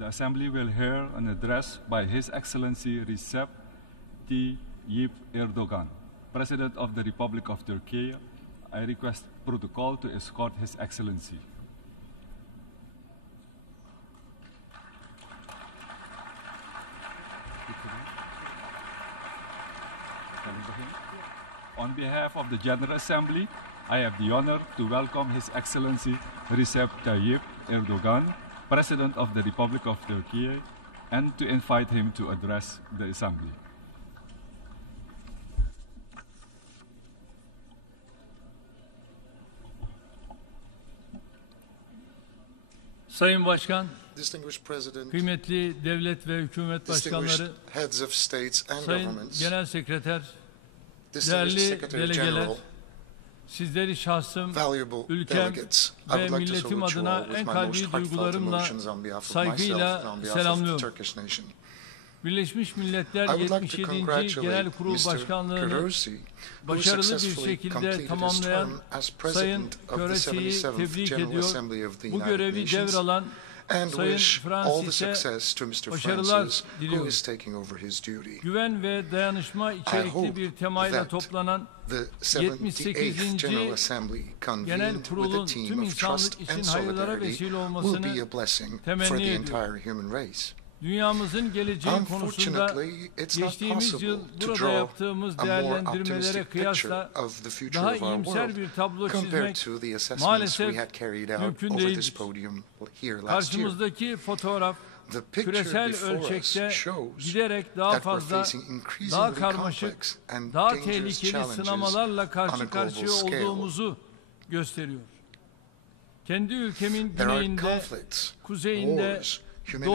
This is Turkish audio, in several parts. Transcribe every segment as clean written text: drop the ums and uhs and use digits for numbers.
the Assembly will hear an address by His Excellency Recep Tayyip ERDOİan, President of the Republic of Turkey. I request protocol to escort His Excellency. On behalf of the General Assembly, I have the honor to welcome His Excellency Recep Tayyip ERDOİan, President of the Republic of Turkey, and to invite him to address the Assembly. Sayın Başkan, Distinguished President, kıymetli devlet ve hükümet başkanları, heads of states and Sayın governments, Genel Sekreter, Distinguished değerli Secretary delegeler, General, sizleri şahsım, valuable ülkem delegates, I ve would like to milletim salute you adına all with en my kalbi most heartfelt duygularımla, emotions on behalf of saygıyla myself and on behalf of the selamlıyorum. Turkish nation. Birleşmiş Milletler I would like to 77. congratulate Genel Kurulu Mr. Başkanlığı'nı Kurusi, who başarılı bir successfully şekilde completed his tamamlayan term as Sayın President of the Kurusi'yi 77th tebrik General ediyor. Assembly of the Bu United görevi Nations, devralan and Sayın wish all the Francis'e success to Mr. başarılar Francis, who diliyorum. is taking over his duty. Güven ve dayanışma içerikli bir temayla toplanan The 78. General Assembly, Genel convened with a Kurul'un team tüm of insanlık trust için and hayırlara solidarity, vesile will olmasını be a blessing for temenni the ediyorum. entire human race. Dünyamızın geleceği konusunda Unfortunately, it's not geçtiğimiz possible yıl to burada draw yaptığımız a more değerlendirmelere optimistic picture kıyasla of the future daha of our iyimser world bir tablo compared çizmek to the assessments maalesef we had carried out mümkün over this değildir. podium here last year. Karşımızdaki fotoğraf The picture küresel before us ölçekte shows giderek daha that we're fazla, facing daha increasingly karmaşık, complex and daha dangerous tehlikeli challenges sınamalarla on a karşı global karşıya scale. olduğumuzu gösteriyor. Kendi ülkemin There are güneyinde, conflicts, kuzeyinde, wars, humanitarian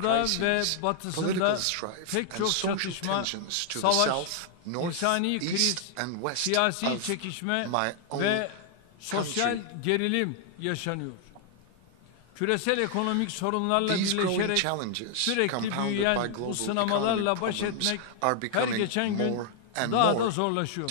doğusunda ve crises, batısında political strife, pek and çok social çatışma, tensions to the savaş, south, north, insani kriz, east and west siyasi of çekişme my own ve sosyal country. gerilim yaşanıyor. Küresel ekonomik sorunlarla These growing birleşerek challenges, sürekli compounded by büyüyen bu global sınamalarla economic baş problems, etmek are her becoming geçen gün more and daha da more zorlaşıyor.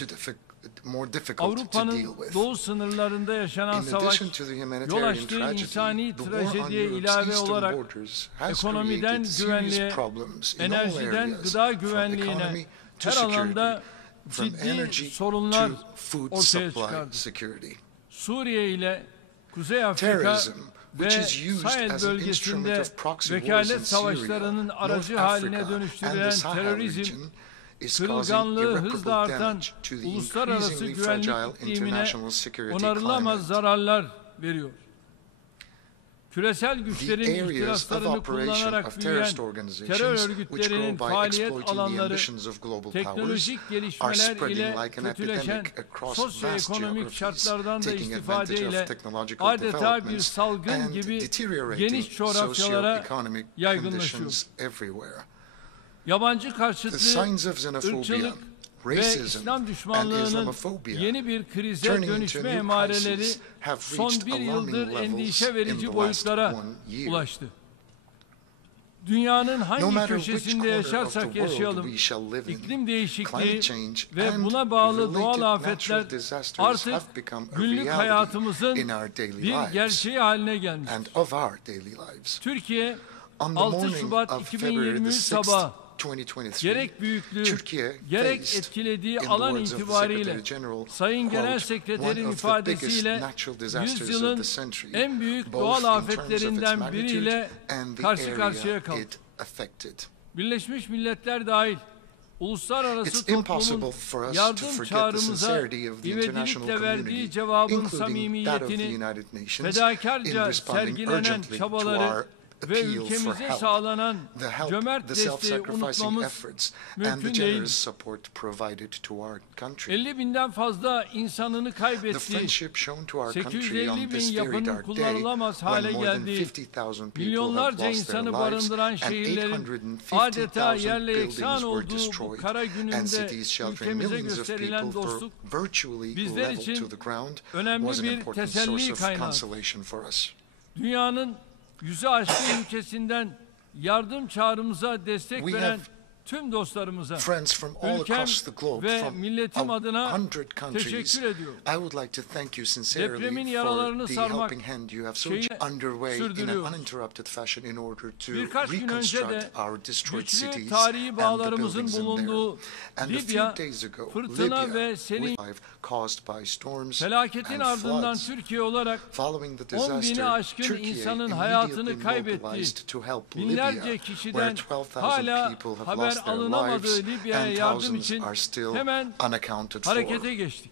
more difficult to deal Avrupa'nın with. doğu sınırlarında yaşanan In savaş, addition to the yol humanitarian açtığı tragedy, insani the war on trajediye Europe's ilave eastern olarak borders has ekonomiden created serious güvenliğe, problems in all enerjiden areas, gıda from güvenliğine, economy to her alanda security, from energy ciddi sorunlar to food ortaya supply çıkardı. security. Suriye ile Kuzey Afrika Terrorism, ve which is used Sahel as an bölgesinde instrument of proxy wars in vekalet Syria, savaşlarının North aracı haline Africa, and dönüştürülen the Sahel terörizm, region is causing kırılganlığı hızla irreparable artan damage to the uluslararası increasingly güvenlik fragile iklimine international security onarılamaz climate. zararlar veriyor. Küresel güçlerin The areas of ihtiraslarını operation kullanarak of büyüyen terrorist terör organizations which örgütlerinin grow by faaliyet exploiting the alanları, ambitions of global powers teknolojik are gelişmeler spreading ile like an kötüleşen epidemic across vast sosyoekonomik geographies, şartlardan da taking advantage istifadeyle of technological adeta bir developments salgın and gibi deteriorating geniş coğrafyalara socio-economic yaygınlaşıyor. conditions everywhere. Yabancı The karşıtlığı, signs of xenophobia, ırkçılık ve racism, İslam and düşmanlığının Islamophobia yeni bir krize turning into a dönüşme new emareleri crisis have son reached bir yıldır alarming levels endişe in verici the last boyutlara 1 year. ulaştı. Dünyanın No hangi matter which köşesinde corner of the yaşarsak world yaşayalım, we shall live in, iklim değişikliği climate change ve and buna bağlı related doğal natural afetler disasters artık have become a günlük reality hayatımızın in our daily bir lives gerçeği haline gelmiştir. and of our daily lives. Türkiye, On the 6 morning Şubat of February 2023 the 6th, sabahı 2023, gerek büyüklüğü, Türkiye gerek faced, etkilediği in the alan words of the itibariyle Secretary General, Sayın Genel quote, Sekreterin one of the ifadesiyle biggest natural disasters of yüzyılın the century, en büyük both doğal in terms of its afetlerinden magnitude biriyle and the karşı area karşıya kaldı. it affected. Birleşmiş Milletler dahil uluslararası It's toplumun impossible for us to yardım forget the çağrımıza sincerity of the international ivedilikle verdiği community, cevabın including that of the samimiyetini, United Nations, in fedakarca responding sergilenen urgently to çabaları our ve appeal for ülkemize help. sağlanan The help, cömert the desteği self-sacrificing unutmamız efforts, and the mümkün generous değil. support provided to our country. 50 binden fazla insanını The kaybettiği, friendship shown to our country 850 on bin this very yapının dark day, kullanılamaz hale when more than geldiği, 50,000 people have milyonlarca lost their insanı lives barındıran and şehirlerin adeta 850,000 yerle buildings yeksan were olduğu bu destroyed kara and gününde cities sheltering ülkemize millions of gösterilen people were dostluk virtually bizler leveled için to the ground önemli was an bir important teselli source of kaynağı. consolation for us. Dünyanın yüzü aşkın ülkesinden yardım çağrımıza destek We veren have tüm dostlarımıza, friends from all ülkem across the globe, ve from milletim adına 100 countries, teşekkür ediyorum. I would like to thank you sincerely Depremin for yaralarını the sarmak helping hand you have şeyini underway in an sürdürüyoruz. uninterrupted fashion in order to Birkaç gün önce de reconstruct our destroyed güçlü cities tarihi and the bağlarımızın buildings in bulunduğu there. And a Libya, few days ago, fırtına Libya, ve selin caused by storms felaketin and ardından floods. Türkiye olarak Following the 10 bini disaster, aşkın Turkey insanın immediately hayatını kaybetti. mobilized to help Binlerce Libya, kişiden where 12,000 hala people have haber lost their alınamadığı lives Libya'ya and yardım thousands için are still hemen unaccounted for. harekete geçtik.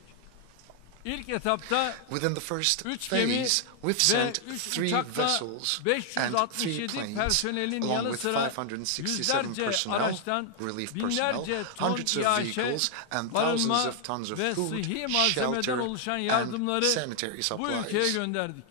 İlk etapta Within the first 3 gemi phase, we've ve sent 3 3 uçakla vessels and 567 3 planes, personelin along yanı with sıra 567 yüzlerce personnel, araçtan relief personnel, binlerce ton hundreds of iaşe, vehicles, and barınma thousands of tons of ve food, sıhhi malzemeden shelter, oluşan and yardımları sanitary bu ülkeye supplies. gönderdik.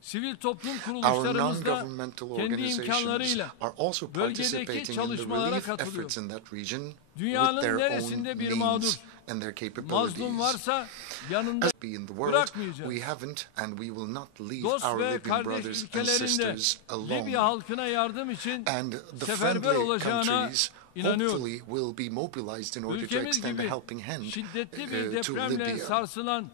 Sivil toplum Our kuruluşlarımız da non-governmental kendi organizations imkanlarıyla are also bölgedeki participating in the çalışmalara relief katılıyor. efforts in that region with Dünyanın their own neresinde bir mağdur, means and their mazlum capabilities. varsa yanında As be in the world, bırakmayacağız. we haven't and we will not leave Dost our ve living kardeş brothers and ülkelerinde sisters alone. Libya halkına yardım için And the seferber friendly olacağına countries inanıyorum. hopefully will be mobilized in order to Ülkemiz extend a gibi helping hand şiddetli bir to depremle Libya. sarsılan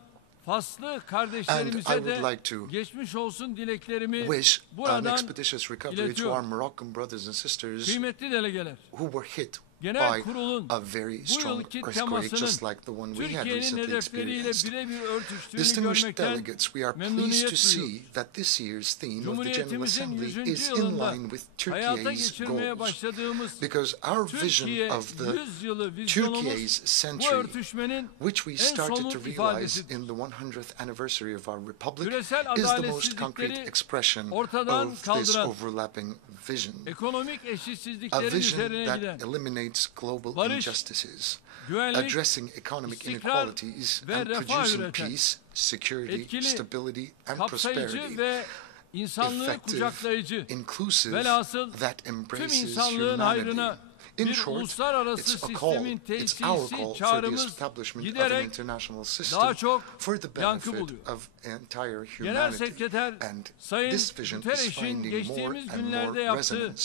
Faslı And I kardeşlerimize would de like to geçmiş olsun dileklerimi wish an buradan expeditious recovery to iletiyorum. our Moroccan brothers and sisters Kıymetli delegeler, who were hit Genel by Kurulun a very bu strong yılki earthquake temasının just like the one we had Türkiye'nin recently hedefleriyle experienced. birebir örtüştüğünü Distinguished görmekten delegates, we are pleased memnuniyet to see duyuyoruz. that this year's theme of the General Cumhuriyetimizin Assembly 100. is in yılında line with hayata Turkey's geçirmeye goals. başladığımız Because our Türkiye vision of the 100 yılı vizyonumuz Turkey's bu century, örtüşmenin which we en started to somut realize ifadesidir. in the 100th anniversary of our republic, Küresel is the most concrete adaletsizlikleri expression ortadan of this kaldıran, overlapping vision. ekonomik A eşitsizliklerin vision üzerine that giden eliminates global barış, injustices, güvenlik, addressing economic istikrar inequalities ve and refah producing üreten, peace, security, etkili, stability, and kapsayıcı prosperity. ve insanlığı Effective, kucaklayıcı, inclusive, velhasıl that tüm embraces insanlığın humanity. hayrına In bir short, uluslararası it's a call, sistemin it's our call tesisi for the çağrımız establishment of an giderek international daha system çok for the yankı benefit buluyor. of entire Genel humanity. Sekreter And Sayın this vision is Guterres'in finding more geçtiğimiz and günlerde more yaptığı resonance.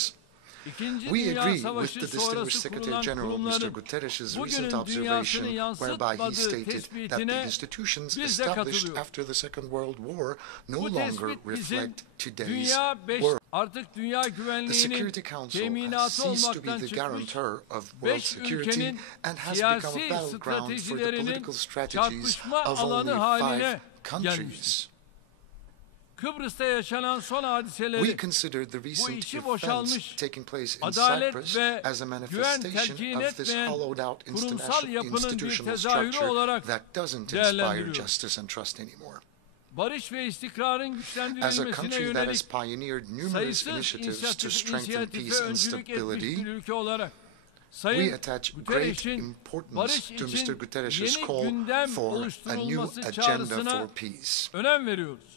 İkinci We Dünya agree with Savaşı the distinguished sonrası Secretary kurulan General Mr. kurumların Guterres' bugünün recent observation, dünyasını whereby he yansıtmadığı stated that the tespitine institutions biz de established katılıyoruz. after the Second World War no Bu longer tespit bizim reflect today's dünya world. artık dünya The güvenliğinin Security Council has teminatı ceased to be olmaktan the çıkmış, guarantor of world 5 security ülkenin and has become a siyasi battleground for the stratejilerinin political strategies çarpışma of alanı only haline 5 countries. gelmiştir. Kıbrıs'ta yaşanan son We hadiseleri consider the recent içi events boşalmış, taking place in adalet Cyprus ve as a güven manifestation telkin of this etmeyen hollowed out kurumsal yapının bir institutional tezahürü structure olarak that doesn't inspire değerlendiriyoruz. justice and trust anymore. Barış ve istikrarın As a güçlendirilmesine country that has yönelik pioneered numerous sayısız initiatives to strengthen inisiyatife peace and öncülük etmiş stability, bir ülke olarak we Sayın attach great Guterres'in importance barış to Mr. için Guterres' yeni call gündem for a new oluşturulması agenda çağrısına for peace. önem veriyoruz.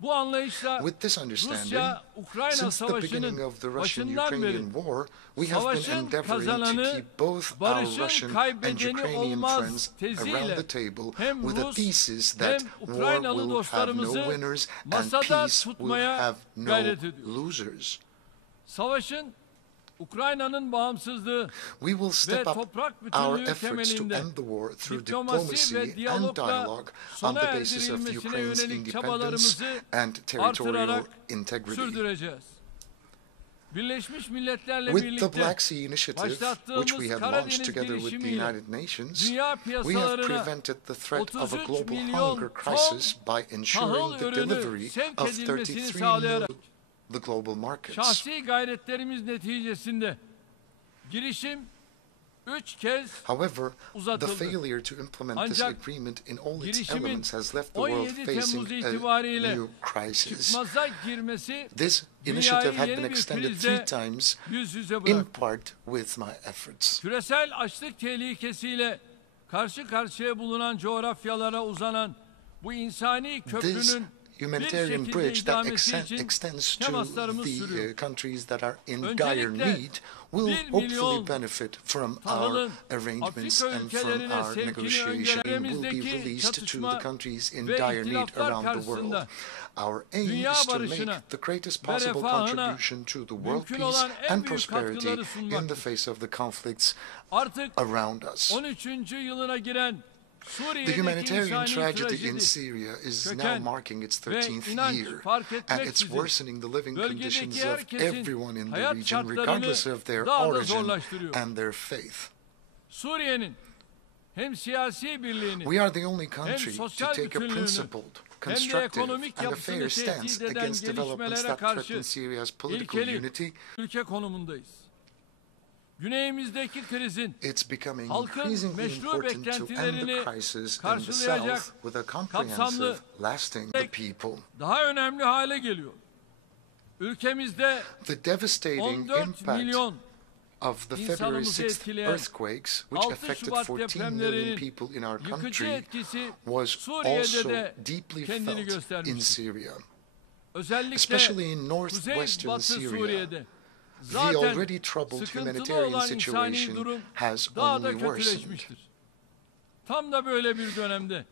Bu anlayışla With this understanding, Rusya-Ukrayna since the beginning savaşının of the başından beri Russian-Ukrainian war, we have been savaşın endeavoring to kazananı keep both our barışın Russian and kaybedeni Ukrainian olmaz friends around teziyle the table hem with a Rus thesis hem that war Ukraynalı will have no dostlarımızı winners and masada peace will tutmaya have no gayret ediyoruz. losers. Savaşın Ukrayna'nın bağımsızlığı We will ve step up toprak our bütünlüğü efforts to temelinde end the war through diplomasi diplomacy ve and diyalogla dialogue on sona the basis of erdirilmesine Ukraine's yönelik independence çabalarımızı and territorial artırarak integrity. sürdüreceğiz. Birleşmiş Milletler'le With the birlikte Black Sea Initiative, which başlattığımız we had Karadeniz launched together with the girişimiyle United Nations, dünya we have piyasalarına prevented the threat of a 33 global milyon hunger ton crisis by ensuring tahıl the ürünü delivery sevk of edilmesini 33 sağlayarak million the global markets. şahsi gayretlerimiz neticesinde girişim 3 kez However, the uzatıldı. failure to implement this Ancak agreement in all its girişimin elements has left the world 17 facing Temmuz a itibariyle new crisis. çıkmaza girmesi This dünyayı initiative had yeni been bir extended 3 krizle times, yüz yüze in bıraktı. part with my efforts. Küresel açlık tehlikesiyle karşı karşıya bulunan coğrafyalara uzanan bu insani This köprünün humanitarian şekilde bridge that idamesi için extends to temaslarımız the sürüyor. countries that are in dire Öncelikle need will 1 hopefully milyon benefit from our tahılın arrangements Afrika and from ülkelerine our sevkini negotiation will be öngörülerimizdeki released to the çatışma countries in ve dire need ihtilaflar around the world. karşısında Our aim dünya is to make barışına the greatest ve possible refahına contribution to the world mümkün peace olan en and büyük prosperity katkıları in the sunmaktır. face of the conflicts Artık around us. 13. yılına giren The Suriye'deki humanitarian insani tragedy in trajedi Syria is now köken marking its ve 13th inanç year, fark and it's etmeksizin worsening the living conditions bölgedeki of herkesin everyone in the hayat region, şartlarını regardless of their daha da origin zorlaştırıyor. and their faith. Suriye'nin hem siyasi birliğini We are the only hem country to sosyal take a bütünlüğünü principled, hem de constructive, ekonomik and a yapısını fair stance tehdit eden against developments gelişmelere that karşı threaten Syria's political ilkeli unity. ülke konumundayız. Güneyimizdeki krizin It's becoming halkın increasingly meşru important to end the beklentilerini crisis in the karşılayacak south with a kapsamlı, comprehensive, lasting the people. daha önemli hale geliyor. Ülkemizde The devastating 14 impact milyon of the February insanımızı 6th etkileyen earthquakes, which 6 affected Şubat 14 million depremlerinin people in our yıkıcı country, etkisi was Suriye'de also de deeply kendini felt in göstermiştir. Syria. Özellikle Especially in Kuzey northwestern Batı Syria, Suriye'de the zaten already troubled sıkıntılı humanitarian olan insani situation durum has daha da only worsened. kötüleşmiştir. Tam da böyle bir dönemde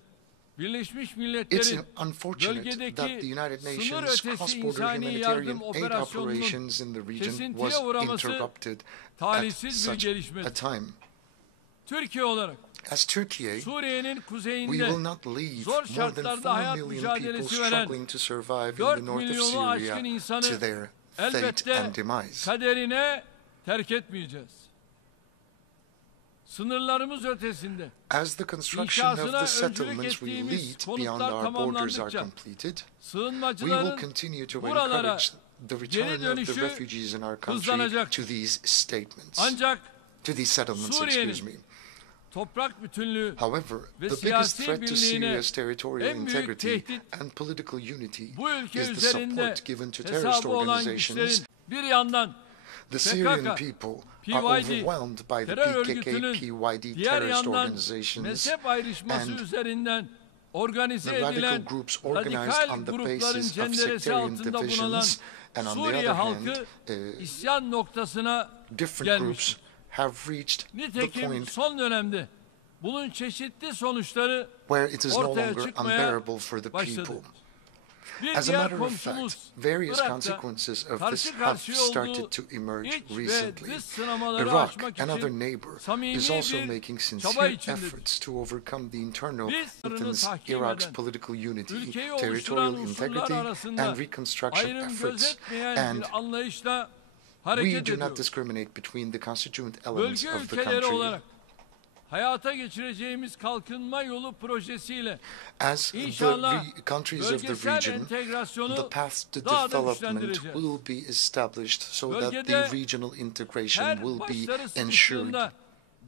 Birleşmiş It's Milletler'in unfortunate that the bölgedeki United sınır Nations ötesi cross-border insani humanitarian yardım aid operasyonunun operations in the region kesintiye was uğraması interrupted at talihsiz bir such a gelişmedir. time. Türkiye olarak As Turkey, Suriye'nin we kuzeyinde will not leave zor more than şartlarda 4 hayat million people mücadelesi veren struggling to survive in 4 the north of milyonu aşkın Syria insanı to their fate elbette and demise. kaderine terk etmeyeceğiz. Sınırlarımız ötesinde As the construction of İnşasına the öncülük settlements we ettiğimiz lead beyond konutlar our borders are tamamlandıkça completed, we will sığınmacıların continue to buralara encourage the geri return of the dönüşü refugees in our country hızlanacak. to these statements, Ancak to these settlements, Suriye'nin excuse me. toprak bütünlüğü However, ve the biggest siyasi threat to birliğine Syria's territorial en büyük integrity tehdit and political unity bu ülke is the üzerinde support given to terrorist hesabı olan organizations. güçlerin bir yandan The Syrian PKK, people are PYD, overwhelmed by the terör PKK, örgütünün PYD diğer terrorist yandan organizations mezhep ayrışması and üzerinden organize the radical edilen groups organized radikal on the grupların basis of cenderesi sectarian altında bulunan divisions, and on the Suriye other halkı hand, isyan noktasına different gelmiştir. groups have reached the Nitekim point son dönemde bunun çeşitli sonuçları where it is no ortaya longer çıkmaya unbearable for the başladı. people. Bir As a diğer matter of fact, komşumuz various Irak'ta consequences of this karşı have karşıya olduğu started to emerge iç ve recently. dış sınamaları Iraq, aşmak another için neighbor, samimi is also bir making çaba sincere içindedir. efforts to overcome the internal Biz sınırını strengthens tahkim Iraq's eden, political unity, ülkeyi territorial oluşturan unsurlar integrity, arasında and reconstruction ayrım efforts. gözetmeyen And bir anlayışla we hareket do not ediyoruz. discriminate between the constituent elements Bölge of the ülkeleri country. olarak hayata geçireceğimiz kalkınma yolu projesiyle As the İnşallah countries of the bölgesel region, entegrasyonu the path to daha da development güçlendireceğiz. will be established so that the Bölgede regional integration her will be başları ensured. sıkıştığında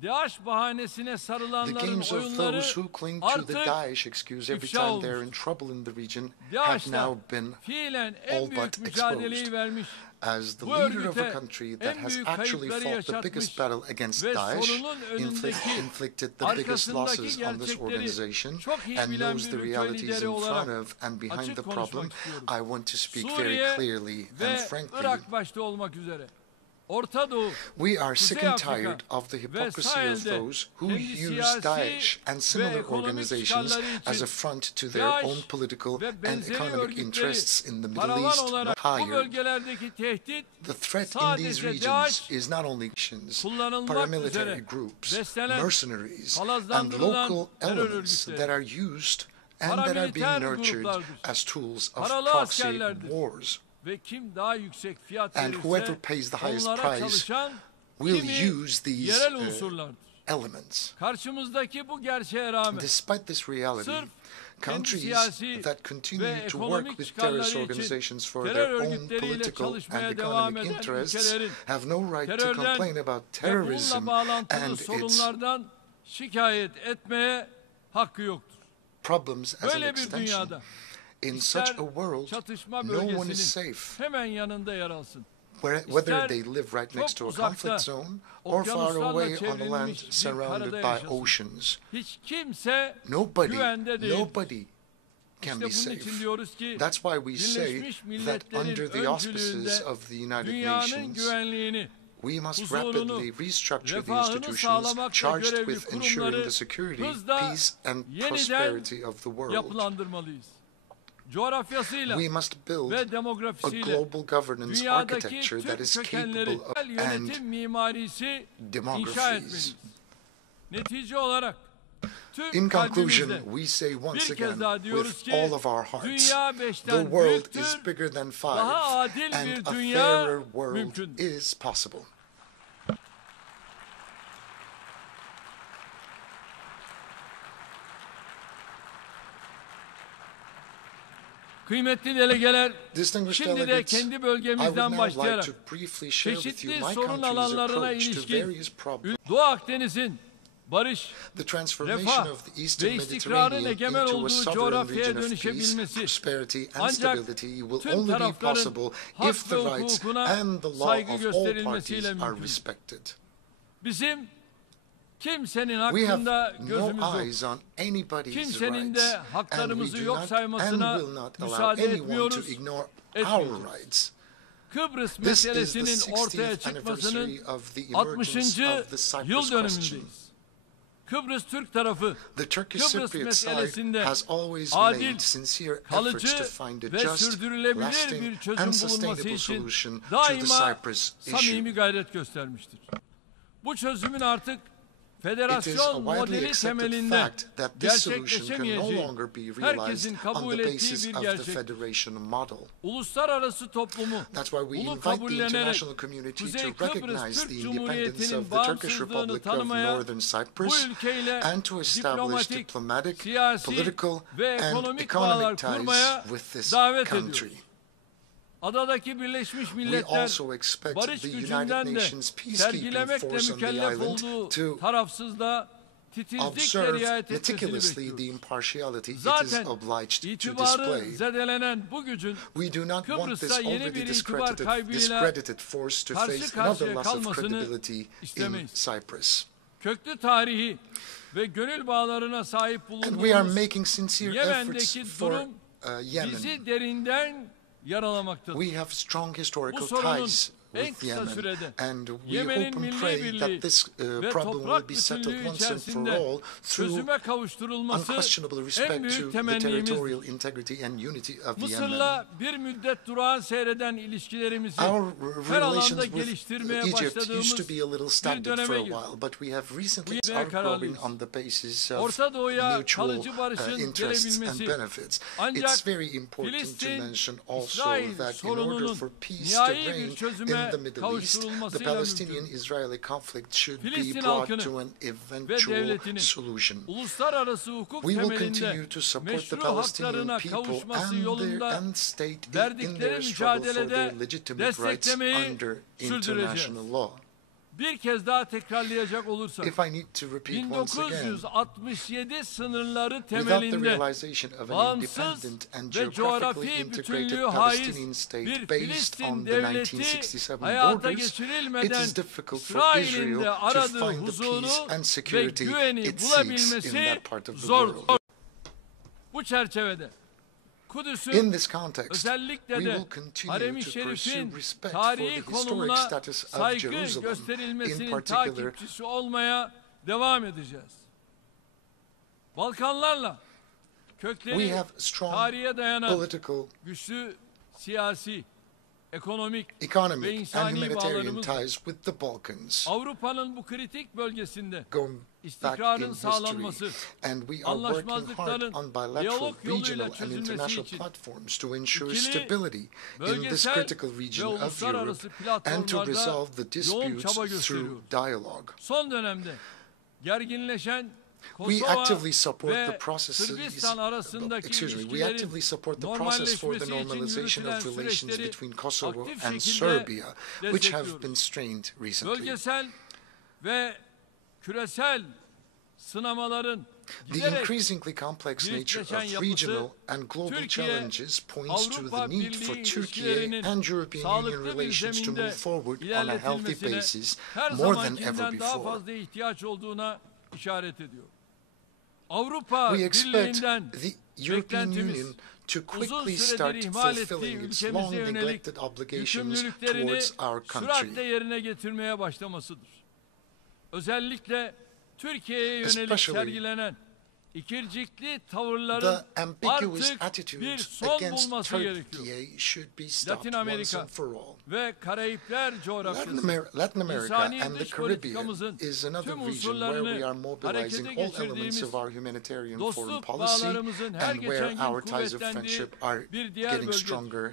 DAEŞ bahanesine The sarılanların games of oyunları those who cling to the artık Daesh excuse every ifşa time olmuş. they're in trouble in the region have DAEŞ'la now been fiilen all en büyük but mücadeleyi exposed. vermiş, As the bu leader of a örgüte country that en has büyük actually kayıpları fought the biggest yaşatmış battle against ve Daesh, sorunun önündeki, inflicted the biggest arkasındaki losses on this gerçekleri organization, çok iyi and bilen knows bir the ülke realities lideri in olarak front of and behind açık the konuşmak problem, istiyorum. I want to speak very Suriye clearly and ve frankly. Irak başta olmak üzere Orta Doğu, We are sick Kuzey and Afrika tired of the ve hypocrisy of Sahel'de those who kendi use siyasi Daesh and ve similar ekonomik organizations çıkarları as için a front to their DAEŞ own political ve and benzeri economic örgütleri interests in the Middle paravan East, olarak bu higher. bölgelerdeki tehdit The threat in these sadece regions DAEŞ is not only nations, kullanılmak paramilitary üzere groups, beslenen, mercenaries, and palazlandırılan local terör elements örgütleri, that are used and that are being paramiliter nurtured gruplardır, as tools of paralı proxy askerlerdir wars. ve kim daha yüksek fiyat And whoever verirse pays the highest onlara price çalışan will kimi use these yerel unsurlardır. elements. Karşımızdaki bu gerçeğe rağmen Despite this reality, sırf kendi countries siyasi that ve continue to work ekonomik with çıkarları terrorist için organizations for terör their own örgütleriyle political and çalışmaya devam economic eden interests ülkelerin have no right to terörden complain about ve bununla terrorism bağlantılı and its sorunlardan şikayet etmeye hakkı yoktur. problems as an Böyle bir extension. dünyada In ister such a world, çatışma no one is bölgesinin safe, hemen yanında yer alsın, whether ister they live right next to çok a uzakta, conflict zone or far okyanuslarla away on a land çevrilmiş bir surrounded karada by yaşasın. oceans. hiç kimse Nobody, güvende değil. nobody can be İşte bunun için safe. diyoruz ki That's why we say Birleşmiş that Milletler'in under the auspices öncülüğünde of the United dünyanın Nations, güvenliğini, we must huzurunu, rapidly restructure the refahını institutions sağlamakla charged görevli with ensuring kurumları the security, hızla peace, and yeniden prosperity of the world. yapılandırmalıyız. Coğrafyasıyla We must build ve a demografisiyle global governance dünyadaki architecture tüm that is kökenleri capable of and yönetim mimarisi inşa demographies. etmeliyiz. Netice olarak tüm In conclusion, kalbimizle we say once bir again kez daha diyoruz with ki all of our hearts, dünya the beşten world büyüktür, is bigger than five, daha adil and bir a dünya fairer world mümkündür. is possible. Kıymetli delegeler, Distinguished şimdi de delegates, kendi I would bölgemizden now like başlayarak to briefly share with you çeşitli my sorun country's alanlarına approach to ilişkin various problems. Doğu Akdeniz'in barış, The transformation refah of the Eastern ve istikrarın Mediterranean egemen into a olduğu sovereign coğrafyaya region of peace, dönüşebilmesi prosperity, and ancak stability will tüm only be tarafların possible hak if ve the rights hukukuna and the law saygı of all gösterilmesiyle parties are mümkün. respected. Bizim kimsenin We have hakkında no gözümüz yok. eyes on anybody's Kimsenin rights, de and haklarımızı we do yok not saymasına and will not allow müsaade anyone to etmiyoruz, ignore etmeyeceğiz. our rights. Kıbrıs This is the meselesinin ortaya 60th çıkmasının anniversary of the 60. emergence of the Cyprus yıl question. dönümündeyiz. Kıbrıs Türk tarafı The Turkish Kıbrıs Cypriot side meselesinde has always adil, made sincere efforts kalıcı to find a ve just, sürdürülebilir lasting, bir çözüm and bulunması sustainable için solution to the daima Cyprus samimi issue. gayret göstermiştir. Bu çözümün artık It is a federasyon widely modeli accepted temelinde fact that this solution can no gerçekleşemeyeceği longer be herkesin realized on kabul the ettiği basis bir of the gerçek. federation model. Uluslararası toplumu That's why we bunu invite the kabullenerek international community Kuzey to Kıbrıs recognize Türk the independence Cumhuriyeti'nin of the Turkish bağımsızlığını Republic of tanımaya, Northern bu Cyprus ülkeyle and to establish diplomatik, diplomatic, siyasi political, ve and ekonomik bağlar economic ties kurmaya with this davet country. ediyoruz. Adadaki Birleşmiş We Milletler also expect barış the United gücünden de Nations peacekeeping sergilemekle force on the mükellef island olduğu to tarafsızlığa titizlikle observe riayet etmesini meticulously the bekliyoruz. impartiality it is Zaten obliged to itibarı display. zedelenen bu gücün We do not want this Kıbrıs'ta yeni already bir itibar kaybıyla discredited force to karşı face another karşıya loss of kalmasını credibility in istemeyiz. Cyprus. Köklü tarihi ve gönül bağlarına sahip And we are bulunduğumuz making sincere efforts Yemen'deki for durum Yemen. bizi derinden yaralamaktadır. We have strong Bu historical sorunun ties en with kısa Yemen, sürede and we hope Yemen'in and milli pray birliği that this ve problem will toprak be settled bütünlüğü once and for içerisinde all through çözüme kavuşturulması unquestionable en respect to büyük the temennimizdir. territorial integrity and unity of Yemen. Mısır'la bir müddet durağan seyreden ilişkilerimizi Our her alanda relations with geliştirmeye Egypt used başladığımız to be a little bir stagnant for döneme a girdik. while, but we have recently Bu started growing kararlıyız. on the basis of Orta Doğu'ya mutual kalıcı barışın interests and gelebilmesi, benefits. ancak It's very important to Filistin, mention also İsrail that in order sorununun for peace to nihai bir reign in çözüme the Middle East, the kavuşturulmasıyla Palestinian-Israeli conflict should be Filistin brought halkını to an ve eventual devletinin solution. uluslararası hukuk We will temelinde continue to support the meşru Palestinian haklarına people kavuşması and yolunda state in verdikleri their struggle for mücadelede their legitimate rights desteklemeyi under sürdüreceğiz. international law. Bir kez daha tekrarlayacak olursak, If I need to repeat once again, 1967 sınırları without the temelinde realization of an bağımsız independent and ve geographically coğrafi integrated bütünlüğü Palestinian haiz state bir based Filistin on the devleti 1967 hayata borders, it geçirilmeden is difficult for İsrail'in de Israel to aradığı find the huzuru peace and ve security güveni it seeks in bulabilmesi that part of the zordur. world. Bu çerçevede Kudüs'ün In this context, özellikle we de will continue Harem-i to pursue Şerif'in respect for tarihi the historic konumuna status of saygı Jerusalem, in gösterilmesinin particular takipçisi olmaya devam edeceğiz. Balkanlarla we kökleri have strong tarihe dayanan political, güçlü siyasi, ekonomik ve economic, and insani humanitarian bağlarımız ties with the Balkans. Avrupa'nın bu kritik bölgesinde Going back in istikrarın history, sağlanması, and we are working hard anlaşmazlıkların on bilateral, diyalog yoluyla regional, and çözülmesi international için platforms to ensure ikili, stability in this bölgesel critical ve region of Europe uluslararası and to platformlarda resolve the yoğun disputes çaba through gösteriyoruz. dialogue. Son dönemde gerginleşen We Kosova actively support the ve processes. Sırbistan arasındaki Excuse me. We ilişkilerin actively support the process for the normalleşmesi için normalization yürütülen of relations süreçleri between Kosovo aktif and şekilde Serbia, which have destekliyoruz. been strained recently. Bölgesel ve küresel sınamaların The giderek increasingly complex nature genişleşen of yapısı, regional and global Türkiye, challenges points to Avrupa the need Birliği for Turkey ilişkilerinin and European Union sağlıklı bir relations to zeminde move forward on a healthy ilerletilmesine basis her more than ever zamankinden daha before. fazla ihtiyaç olduğuna işaret ediyor. Avrupa We expect Birliği'nden the European beklentimiz, Union to uzun quickly süredir start ihmal ettiği fulfilling its ülkemize long yönelik neglected obligations yükümlülüklerini towards our süratle country. yerine getirmeye başlamasıdır. Özellikle Türkiye'ye yönelik Especially sergilenen ikircikli tavırların The ambiguous artık bir attitudes son against bulması gerekiyor. Turkey should be stopped Latin once Amerika and for all. ve Karayipler coğrafyası, Latin America insani and the dış Caribbean politikamızın is another tüm region where we unsurlarını are mobilizing harekete all elements geçirdiğimiz of our humanitarian foreign dostluk policy bağlarımızın her and where geçen gün our ties of kuvvetlendiği friendship are bir diğer getting bölgedir. stronger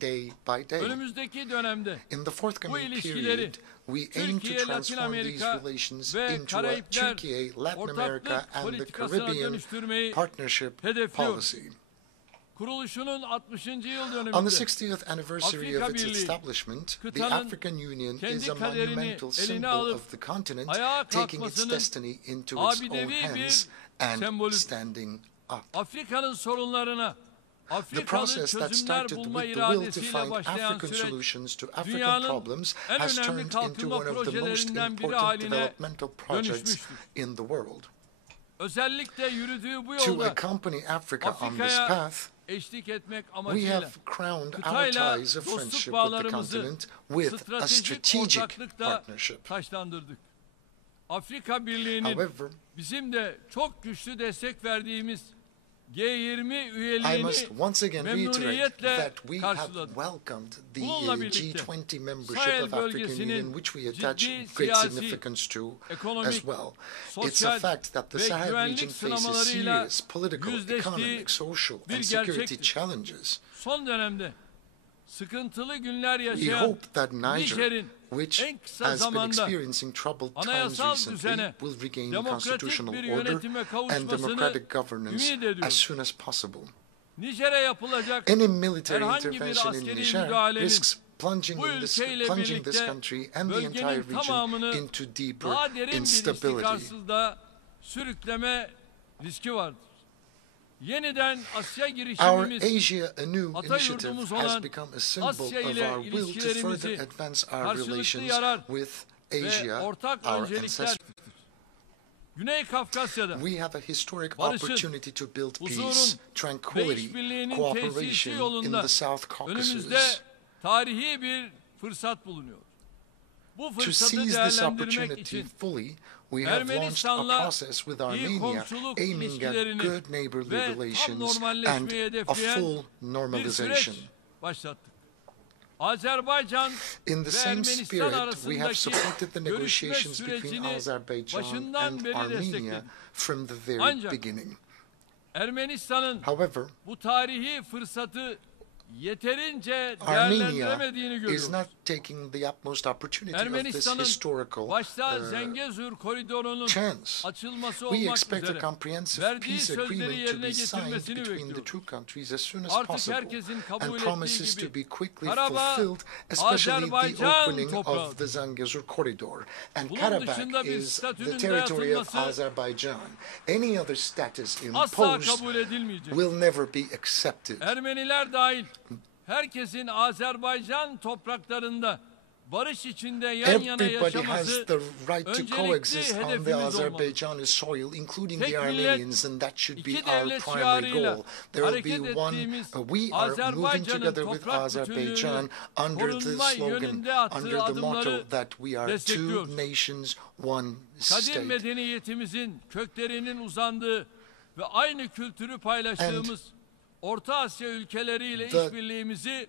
day by day. Önümüzdeki dönemde In the bu forthcoming ilişkileri period, we aim to Türkiye, Latin transform these Amerika relations ve into a Karayipler Turkey, Latin America ortaklık and the politikasına Caribbean dönüştürmeyi partnership hedefliyor. policy. Kuruluşunun 60. yıl On the döneminde 60th anniversary of Afrika its Birliği, establishment, the kıtanın African Union kendi is a kaderini monumental eline symbol alıp of the continent, ayağa taking its kalkmasının destiny into its own abidevi bir hands and sembolüdür. standing up. Afrika'nın sorunlarına The Afrikalı process that çözümler started bulma with the will to iradesiyle find başlayan African süreç solutions to African dünyanın problems en has önemli turned into kalkınma one of the most projelerinden biri important haline developmental projects dönüşmüştür. in the world. Özellikle yürüdüğü bu To yolda accompany Africa on this Afrika'ya path, eşlik etmek we amacıyla have crowned our kıtayla ties of dostluk friendship with the bağlarımızı continent with a stratejik strategic ortaklıkta partnership. taşlandırdık. Afrika Birliği'nin However, bizim de çok güçlü destek verdiğimiz G20 I üyeliğini must once again reiterate memnuniyetle that we have karşıladık. welcomed the Bununla birlikte G20 membership Sahel of African bölgesinin Union, which we attach ciddi great siyasi, significance to ekonomik, as well. It's a sosyal fact that the ve Sahel güvenlik region faces sınamalarıyla serious political, yüzleştiği economic, social, bir and security gerçektir. challenges. Son dönemde sıkıntılı günler We yaşayan hope that Niger, Nijer'in which en kısa has been zamanda experiencing troubled times anayasal recently, düzene, will regain demokratik constitutional bir order yönetime and kavuşmasını democratic governance ümit ediyoruz. as soon as possible. Nijer'e yapılacak Any military herhangi bir intervention in askeri Niger müdahalenin risks plunging bu ülkeyle this birlikte country and the entire bölgenin region tamamını into deeper daha derin bir instability. istikrarsızlığa sürükleme riski vardır. Yeniden Asya Our girişimimiz Asia Anew ata initiative yurdumuz has olan become a symbol Asya of ile our will to further ilişkilerimizi advance our karşılıklı relations yarar with ve Asia, ortak our öncelikler. ancestors. Güney Kafkasya'da We have a historic barışın, opportunity to build peace, huzurun ve tranquility, işbirliğinin tesisi cooperation in yolunda the South önümüzde Caucasus. tarihi bir fırsat bulunuyor. Bu To fırsatı seize this değerlendirmek opportunity için fully, we have launched a Ermenistan'la process with iyi Armenia komşuluk aiming at ilişkilerini good neighborly ve tam relations and normalleşmeyi a hedefleyen full bir normalization. süreç başlattık. Azerbaycan In the ve same Ermenistan spirit, we have arasındaki supported the görüşme negotiations between sürecini Azerbaijan başından and beri Armenia destekledik. from the very Ancak beginning. Ermenistan'ın However, bu tarihi fırsatı yeterince Armenia değerlendiremediğini is görüyoruz. not taking the utmost opportunity of this Ermenistan'ın historical başta Zengezur koridorunun chance. açılması We olmak expect a üzere comprehensive verdiği peace sözleri agreement to yerine be signed getirmesini between the bekliyoruz. two countries as soon as Artık possible herkesin kabul and ettiği promises to gibi be quickly Karabağ, fulfilled, especially the Azerbaycan opening toprağı. of the Zangezur corridor. And Bunun Karabakh dışında bir is the statünün territory of dayatılması Azerbaijan. Any other status asla imposed kabul edilmeyecek. will never be accepted. Ermeniler dahil herkesin Azerbaycan topraklarında barış içinde yan yana Everybody has yaşaması the right to öncelikli coexist on the hedefimiz olmalı. Azerbaijani soil, including Tek the millet, Armenians, and that should be iki our devlet primary şiarıyla goal. There will hareket be one, ettiğimiz we are moving Azerbaycan'ın together with toprak Azerbaijan bütünlüğünü under the korunma slogan, yönünde attığı under the motto adımları that we are two destekliyoruz. nations, one Kadim state. medeniyetimizin köklerinin uzandığı ve aynı kültürü paylaştığımız Orta Asya ülkeleriyle işbirliğimizi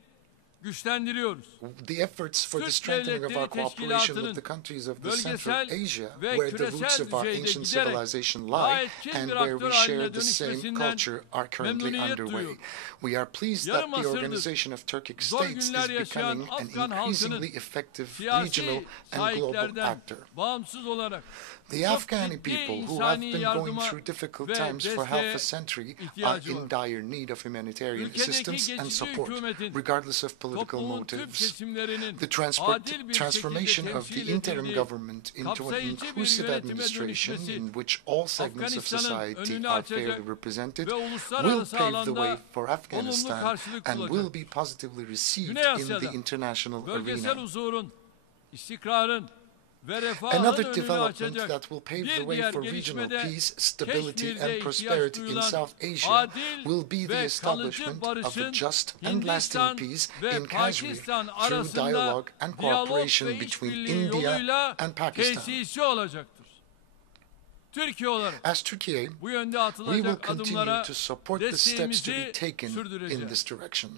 güçlendiriyoruz. The efforts for the Türk strengthening of our Devletleri cooperation with Teşkilatı'nın the countries of the Central bölgesel Asia, ve where the roots küresel of our düzeyde ancient giderek civilization daha lie etkin and bir where aktör we share haline the same dönüşmesinden culture are currently memnuniyet underway. duyuyoruz. We are pleased Yarım that the asırdır organization of Turkic zor states günler is yaşayan becoming an Afgan halkının increasingly effective regional siyasi and global sahiplerden actor. bağımsız olarak The çok Afghani ciddi people who have insani been going yardıma through difficult ve times for half desteğe a century are ihtiyacı in var. dire need of humanitarian Ülkedeki assistance and geçici support, hükümetin regardless of political toplumun tüm motives. kesimlerinin The adil bir transformation şekilde of the temsil interim edildiği government into an kapsayıcı bir inclusive yönetime administration dönüşmesi, in which all segments of Afganistan'ın society önünü are açacak fairly represented ve will uluslararası pave the way alanda for olumlu Afghanistan karşılık and bulacak. will be positively received Güney in Asya'da the international bölgesel arena. huzurun, istikrarın ve refahın Another önünü development açacak that will pave the bir way diğer for regional gelişmede peace, stability, Keşmir'de and ihtiyaç prosperity in duyulan South Asia adil will be the ve establishment kalıcı of a barışın just and lasting Hindistan peace ve in Kashmir Pakistan through arasında dialogue and diyalog cooperation ve between işbirliği India yoluyla and Pakistan. tesisi olacaktır. Türkiye olarak As Turkey, bu yönde we will atılacak continue adımlara to support the steps to be desteğimizi taken in sürdüreceğiz. this direction.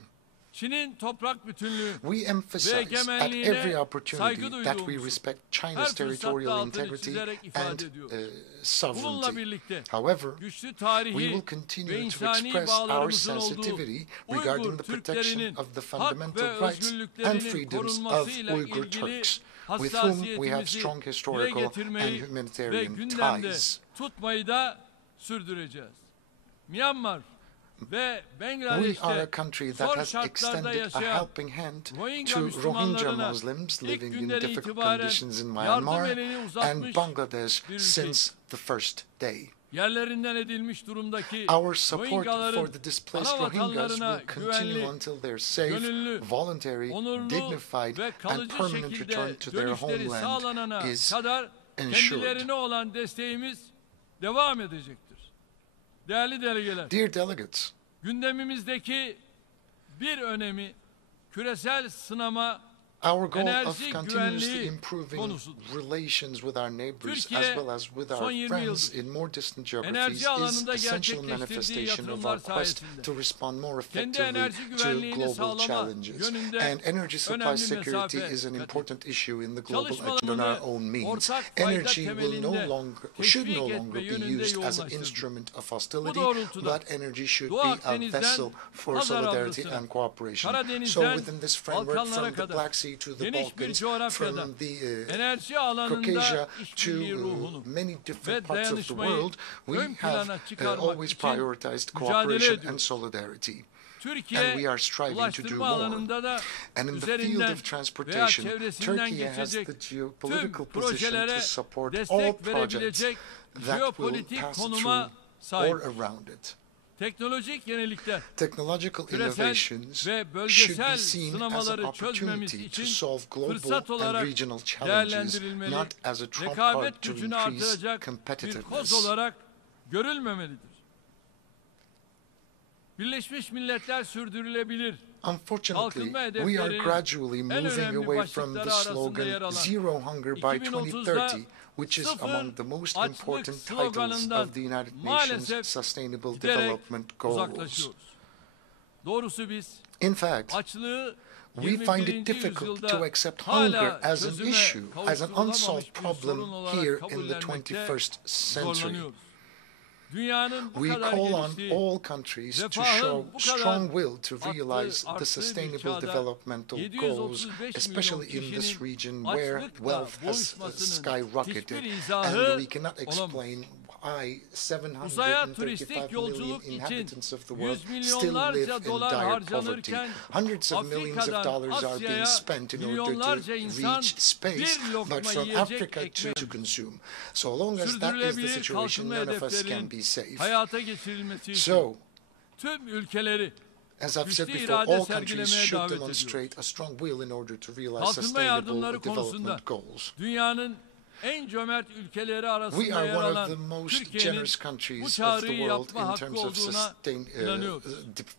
Çin'in toprak bütünlüğü We emphasize at egemenliğine every opportunity saygı that we duyduğumuzu respect her China's fırsatta territorial altını integrity çizerek and ifade ediyoruz. Bununla sovereignty. birlikte However, güçlü we tarihi will ve continue to insani express our bağlarımızın olduğu sensitivity Uygur regarding the protection Türklerinin of the hak fundamental ve rights and özgürlüklerinin freedoms of korunmasıyla Uyghur ilgili Turks, with whom we have hassasiyetimizi strong dile historical and getirmeyi ve humanitarian gündemde ties. tutmayı da sürdüreceğiz. Myanmar ve We are a Bangladeş'te country that zor has şartlarda extended a yaşayan helping hand Rohingya to Rohingya Müslümanlarına Muslims ilk living in günden difficult itibaren conditions in yardım Myanmar elini and uzatmış Bangladesh bir ülkeyiz. since the first day. Yerlerinden edilmiş durumdaki Our support for Rohingyaların the displaced ana Rohingyas vatanlarına will continue güvenli, until their safe, gönüllü, voluntary, onurlu dignified, ve and kalıcı permanent şekilde return to their dönüşleri homeland sağlanana is kadar ensured. kendilerine olan desteğimiz devam edecektir. Değerli delegeler, Dear delegates, gündemimizdeki bir önemi küresel sınama our goal of enerji continuously güvenliği improving konusudur. relations with our neighbors Türkiye, as well as with son our 20 friends yıldır in more distant geographies enerji is alanında essential gerçekleştirdiği manifestation of yatırımlar our quest sayesinde to respond more kendi effectively enerji to güvenliğini global sağlama challenges. yönünde And energy supply önemli security mesafe is an kat important issue in the global agenda on Çalışmalarını our own means. ortak fayda Energy will no temelinde longer, should teşvik no etme longer be yönünde used as an yoğunlaştırdı. instrument of Bu hostility, doğrultuda but energy should Doğu be a Akdeniz'den vessel for Hazar solidarity Adası'na, and cooperation. So Karadeniz'den within this framework, Balkanlara from the kadar Black Sea to the geniş bir Balkans, coğrafyada from the enerji alanında Caucasia işbirliği to ruhunu many ve different parts of the dayanışmayı world, we ön have plana çıkarmak always için prioritized mücadele cooperation and ediyoruz. solidarity. And Türkiye we are striving to do ulaştırma more. alanında da And in the field üzerinden of veya transportation, çevresinden Turkey has geçecek the tüm geopolitical position to projelere support all destek projects verebilecek that will jeopolitik pass konuma through sahip. or around it. Teknolojik yenilikler, Technological küresel innovations ve should bölgesel be seen as an sınamaları çözmemiz opportunity to için solve global fırsat and olarak regional challenges, değerlendirilmeli, not as a trump rekabet card to gücünü increase artıracak bir koz competitiveness. olarak görülmemelidir. Birleşmiş Milletler sürdürülebilir Unfortunately, kalkınma we are hedeflerinin gradually en moving önemli away from the başlıkları arasında yer slogan alan Zero Hunger by 2030'da 2030, which is sıfır among the most açlık important titles sloganından of the United Nations maalesef Sustainable giderek Development Goals. uzaklaşıyoruz. Doğrusu biz In fact, açlığı we find it 21. difficult yüzyılda to accept hunger hala as an çözüme issue, as an kavuşturulamamış unsolved bir problem sorun olarak here in the kabullenmekte 21st century. zorlanıyoruz. Dünyanın bu We kadar call on geliştiği, all countries to refahın show bu kadar strong will to realize the arttığı bir sustainable çağda developmental 735 goals, milyon especially in this kişinin region where açlıkla wealth has boğuşmasının skyrocketed, hiçbir and izahı we cannot olamaz. explain why Uzaya 735 turistik million yolculuk için inhabitants of the world yüz still live milyonlarca in dolar dire poverty. harcanırken Hundreds of millions of Afrika'dan dollars are being Asya'ya spent in order to milyonlarca insan reach space, bir lokma but from yiyecek Africa ekmek. to consume. So long as that is the Sürdürülebilir situation, kalkınma none of us can hedeflerinin be safe. hayata geçirilmesi için So, tüm ülkeleri as I've said güçlü before, irade all countries sergilemeye should davet ediyoruz. demonstrate a strong will in order to realize Kalkınma sustainable yardımları konusunda development goals. dünyanın en cömert ülkeleri We arasında are yer one of alan the most Türkiye'nin generous bu countries of the çağrıyı world yapma in hakkı terms of olduğuna inanıyoruz.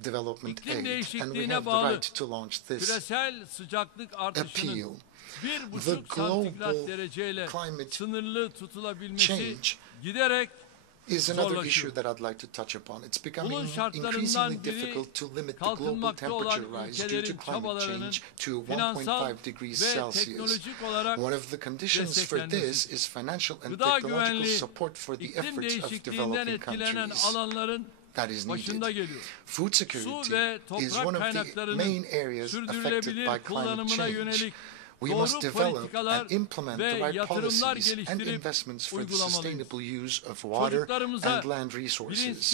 development İklim aid, and we değişikliğine have the bağlı right to launch this küresel sıcaklık appeal. artışının The 1,5 santigrat global dereceyle climate sınırlı tutulabilmesi change giderek is another zorlaşıyor. issue that I'd like to touch upon. It's becoming Bunun şartlarından increasingly biri difficult to limit the global kalkınmakta olan temperature rise due to ülkelerin climate çabalarının change to finansal 1.5 degrees ve Celsius. teknolojik olarak One of the conditions for this is financial and gıda technological güvenliği, support for the iklim efforts of değişikliğinden developing etkilenen countries. alanların That is başında needed. geliyor. Food Su security ve is toprak one of the kaynaklarının main areas affected sürdürülebilir by climate kullanımına change. yönelik We must doğru develop politikalar and implement ve the right yatırımlar policies and geliştirip investments for the uygulamalıyız. sustainable use of water Çocuklarımıza and land resources. bilinçsiz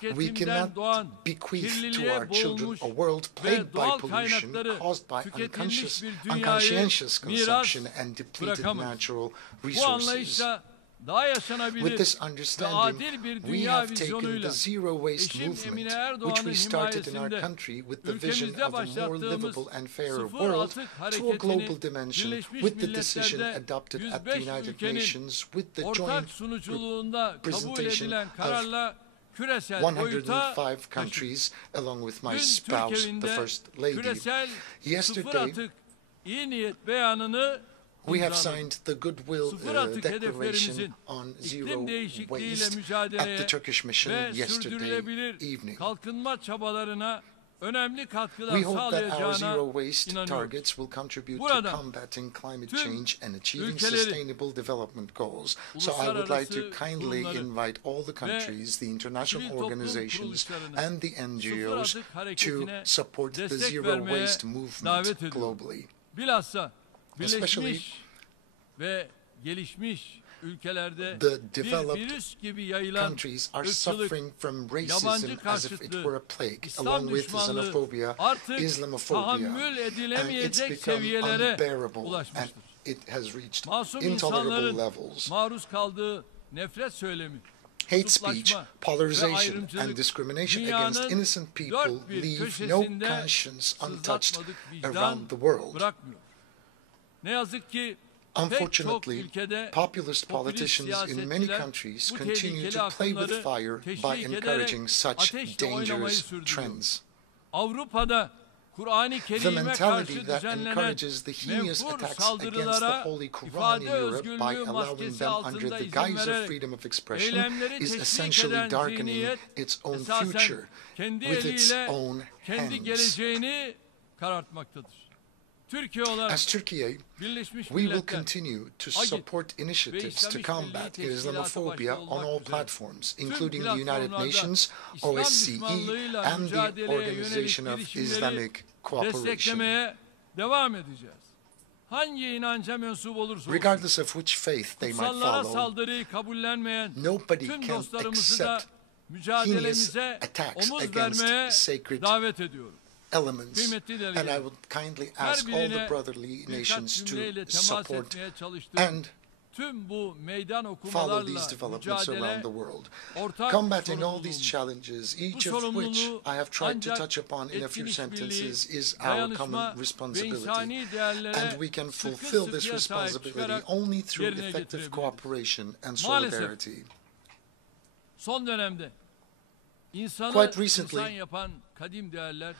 We tüketimden cannot doğan bequeath to kirliliğe our children boğulmuş a world ve plagued by doğal pollution kaynakları caused by tüketilmiş bir dünyayı unconscientious miras consumption and depleted bırakamayız. natural Bu resources. anlayışla daha With yaşanabilir this ve understanding, adil bir we dünya have taken vizyonuyla the zero waste eşim movement, Emine which Erdoğan'ın we started in our himayesinde country with the vision ülkemizde of a more başlattığımız livable and fairer sıfır world, atık to a hareketini global dimension Birleşmiş with the decision Milletler'de adopted at the 105 United ülkenin Nations with the ortak joint sunuculuğunda kabul presentation edilen of kararla küresel boyuta 105 countries, along with my dün Türk spouse, the evinde First Lady. küresel sıfır Yesterday, atık iyi niyet beyanını we have imzaladık. signed the Goodwill Sıfır atık Declaration hedeflerimizin on zero iklim değişikliğiyle waste at mücadeleye the Turkish mission ve yesterday sürdürülebilir evening. kalkınma çabalarına önemli katkılar We hope that our sağlayacağına zero waste inanıyoruz. targets will contribute to Burada combating climate tüm change and achieving ülkeleri, sustainable development goals. So I would like to uluslararası kindly kurumları invite all the countries, the international sivil toplum organizations kuruluşlarını and the sıfır NGOs atık to hareketine support the destek zero vermeye waste movement davet ediyorum. globally. Bilhassa Especially Birleşmiş ve gelişmiş ülkelerde the bir developed virüs gibi yayılan countries are ırkçılık, suffering from racism yabancı as if it karşıtlığı, were a plague, İslam along with düşmanlığı xenophobia, artık Islamophobia, tahammül and it's edilemeyecek become seviyelere unbearable and ulaşmıştır. it has reached Masum intolerable insanların levels. maruz kaldığı nefret söylemi, Hate speech, kutuplaşma ve polarization, ayrımcılık and discrimination against dünyanın innocent people dört bir leave no köşesinde conscience untouched sızlatmadık vicdan around the world. bırakmıyor. Ne yazık ki pek çok Unfortunately, ülkede populist politicians in many siyasetçiler countries bu continue tehlikeli to play with akımları fire by teşvik ederek encouraging such ateşle oynamayı dangerous sürdürüyor. trends. Avrupa'da Kur'an-ı The Kerim'e mentality karşı that düzenlenen encourages the heinous menfur attacks against the saldırılara Holy Quran in ifade Europe by özgürlüğü allowing maskesi them under altında the izin guise of vererek freedom of expression eylemleri is teşvik essentially eden darkening zihniyet its own esasen future kendi with its eliyle own kendi hands. geleceğini karartmaktadır. Türkiye olarak As Turkey, Birleşmiş we will Milletler, continue to AGİT support initiatives to İslam İşbirliği combat Teşkilatı Islamophobia başta on olmak all üzere platforms, tüm including the United platformlarda Nations, İslam OSCE, düşmanlığıyla and the mücadeleye Organization yönelik of girişimleri Islamic Cooperation. desteklemeye devam edeceğiz. Hangi inanca mensup olursa olsun, Regardless of which faith they might kutsallara follow, saldırıyı kabullenmeyen nobody tüm can dostlarımızı da accept mücadelemize attacks omuz against vermeye sacred davet ediyorum. elements. Kıymetli And delegeler, I would kindly her ask all the birine brotherly birkaç nations to cümleyle temas support etmeye çalıştığım and tüm bu meydan follow okumalarla these developments around mücadele the world. ortak Combating all these sorumluluğumuz. challenges, each Bu of which sorumluluğu I have tried to ancak touch upon in a few etkin sentences, işbirliği, is our dayanışma common ve responsibility. insani değerlere And we can sıkı fulfill this sıkıya sahip responsibility çıkarak only through yerine effective getirebiliriz. cooperation and Maalesef solidarity. son dönemde insanı Quite recently, insan yapan kadim değerler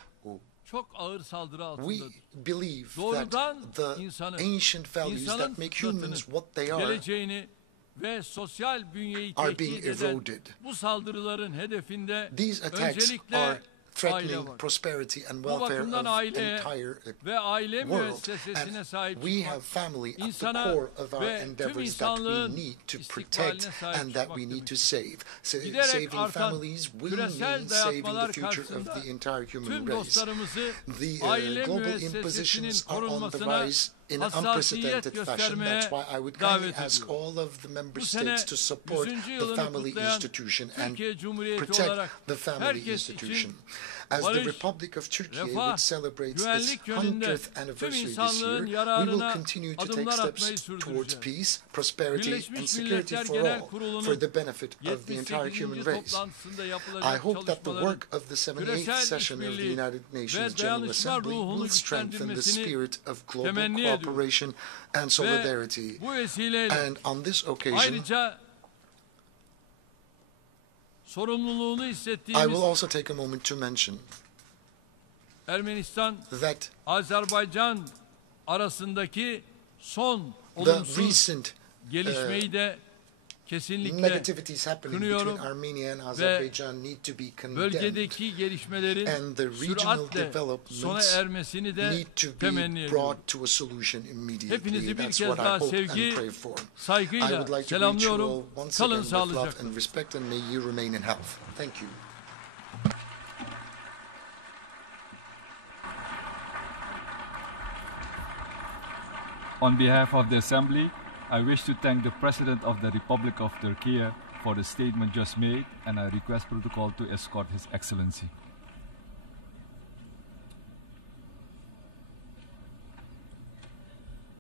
çok ağır saldırı We altındadır. believe that Doğrudan the insanı, ancient values insanın that make humans fıtratını, what they are geleceğini ve sosyal bünyeyi are tehdit being eden eroded. bu saldırıların hedefinde These attacks öncelikle are aile threatening var. prosperity and Bu welfare bakımdan of aileye entire ve aile world. müessesesine And sahip we have çıkmak, family at the insana core of our ve tüm endeavors that we insanlığın need to istikbaline protect sahip and that we çıkmak need to demek. save. Giderek Saving artan families will küresel mean saving dayatmalar the future of karşısında the entire human tüm race. dostlarımızı The aile global müessesesinin impositions are on the korunmasına rise in an hassasiyet unprecedented fashion. göstermeye That's why I would davet kindly ask ediyorum. all of the member Bu sene states to support 100. the yılını family kutlayan institution and Türkiye Cumhuriyeti protect olarak the family herkes institution. için As the barış, Republic of Turkey refah, which celebrates its güvenlik yönünde 100th anniversary tüm this insanlığın year, we will yararına continue to take adımlar steps atmayı towards sürdüreceğiz. peace, prosperity, Birleşmiş and security Milletler for Genel all, Kurulu'nun for the benefit of the entire 78. human race. toplantısında I yapılacak hope that the çalışmaların work of the 78th küresel session of the işbirliği United Nations ve General dayanışma Assembly ruhunu will strengthen the güçlendirmesini spirit of global temenni ediyorum. cooperation and Ve solidarity. bu vesileyle And on this occasion, ayrıca sorumluluğunu I hissettiğimiz will also take a moment to mention Ermenistan, that Azerbaycan arasındaki son the olumsuz recent gelişmeyi de kesinlikle negativities happening kınıyorum between Armenia and Azerbaijan need to be condemned. bölgedeki gelişmelerin And the regional süratle developments sona ermesini de need to temenni be ediyorum. brought to a solution immediately. Hepinizi bir That's kez what I daha hope and sevgi, pray for. I saygıyla would like to greet you selamlıyorum. all once Kalın again with love sağlıcakla. and respect, and may you remain in health. Thank you. On behalf of the Assembly, I wish to thank the President of the Republic of Turkey for the statement just made, and I request protocol to escort His Excellency.